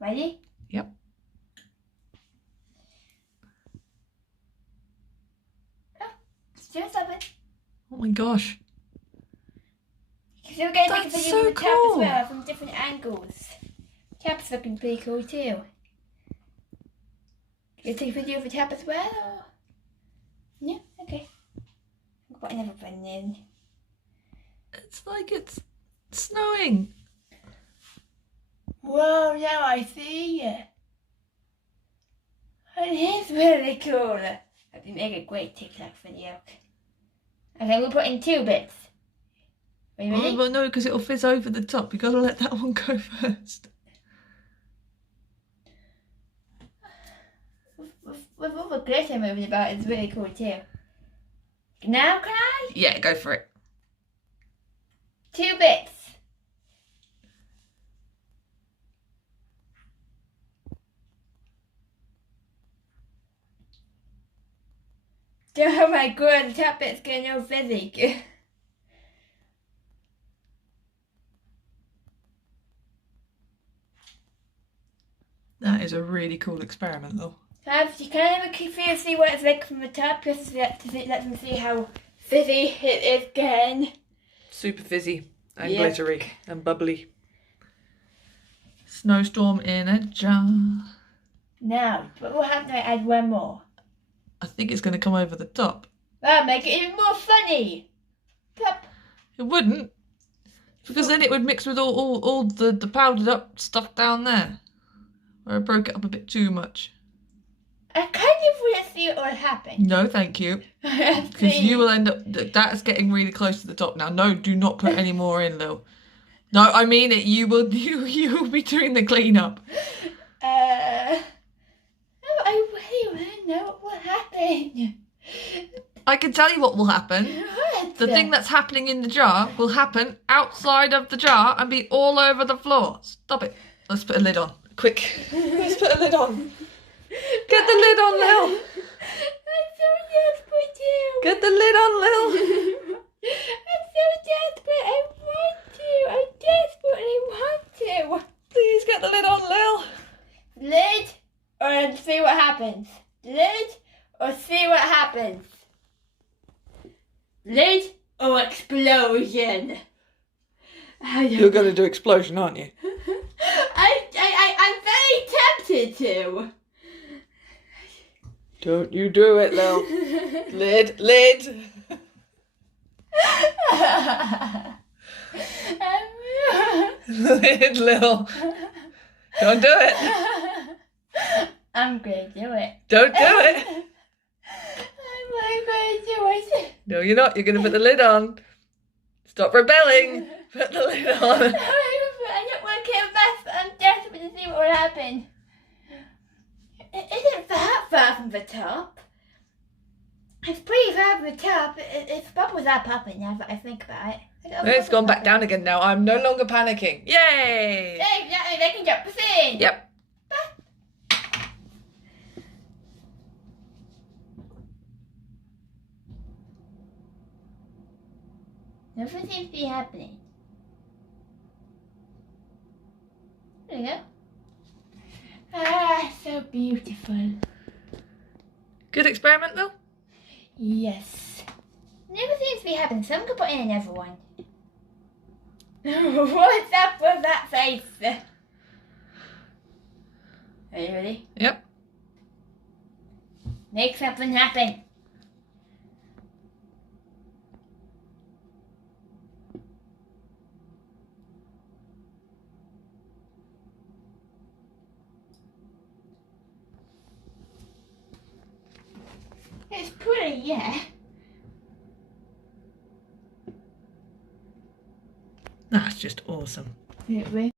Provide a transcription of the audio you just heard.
Ready? Yep. Still something. Oh my gosh. Because we're going to make a That's video so of the tap as cool. well from different angles. Tap's looking pretty cool too. You take a video of the tap as well? Or... Yeah, okay. I'll put another button in. It's like it's snowing. Whoa, now I see you. It is really cool. That'd be make a great TikTok video. Okay, we'll put in 2 bits. Are you ready? Oh, but no, because it'll fizz over the top. You got to let that one go first. With all the glitter moving about, it's really cool too. Now can I? Yeah, go for it. 2 bits. Oh my god, the top bit's getting all fizzy. That is a really cool experiment, though. Can I have a feel see what it's like from the top, just to let them see how fizzy it is getting. Super fizzy and Yep. glittery and bubbly. Snowstorm in a jar. Now, but we'll have to add 1 more. I think it's going to come over the top. That'll make it even more funny. Plop. It wouldn't. Because then it would mix with all the powdered up stuff down there. Where I broke it up a bit too much. I kind of want to see what will happen. No, thank you. Because you will end up... That's getting really close to the top now. No, do not put any more in, Lil. No, I mean it. You will be doing the cleanup. I really want to know what will happen. I can tell you what will happen. What? The thing that's happening in the jar will happen outside of the jar and be all over the floor. Stop it. Let's put a lid on. Quick. Let's put a lid on. Get the lid on, Lil. I'm so desperate too. Get the lid on, Lil. I'm so desperate. I want to. I desperately want to. Please get the lid on, Lil. Lid or see what happens. Lid or see what happens. Lid or explosion. You're going to do explosion, aren't you? I'm very tempted to. Don't you do it, Lil. Lid. Lid, Lil. Don't do it. I'm gonna do it. Don't do it. I'm gonna do it. No, you're not. You're going to put the lid on. Stop rebelling. Put the lid on. I don't want to kill Beth, but I'm desperate to see what will happen. It isn't that far from the top. It's pretty far from the top. It's bubbles are popping now that I think about it. It's gone back down again now. I'm no longer panicking. Yay! Exactly, they can jump us in. Yep. Nothing seems to be happening. There you go. Ah, so beautiful. Good experiment, Lil. Yes. Never seems to be happening, so I'm gonna put in another one. What's up with that face? Are you ready? Yep. Make something happen. It's pretty, yeah. That's just awesome. Really?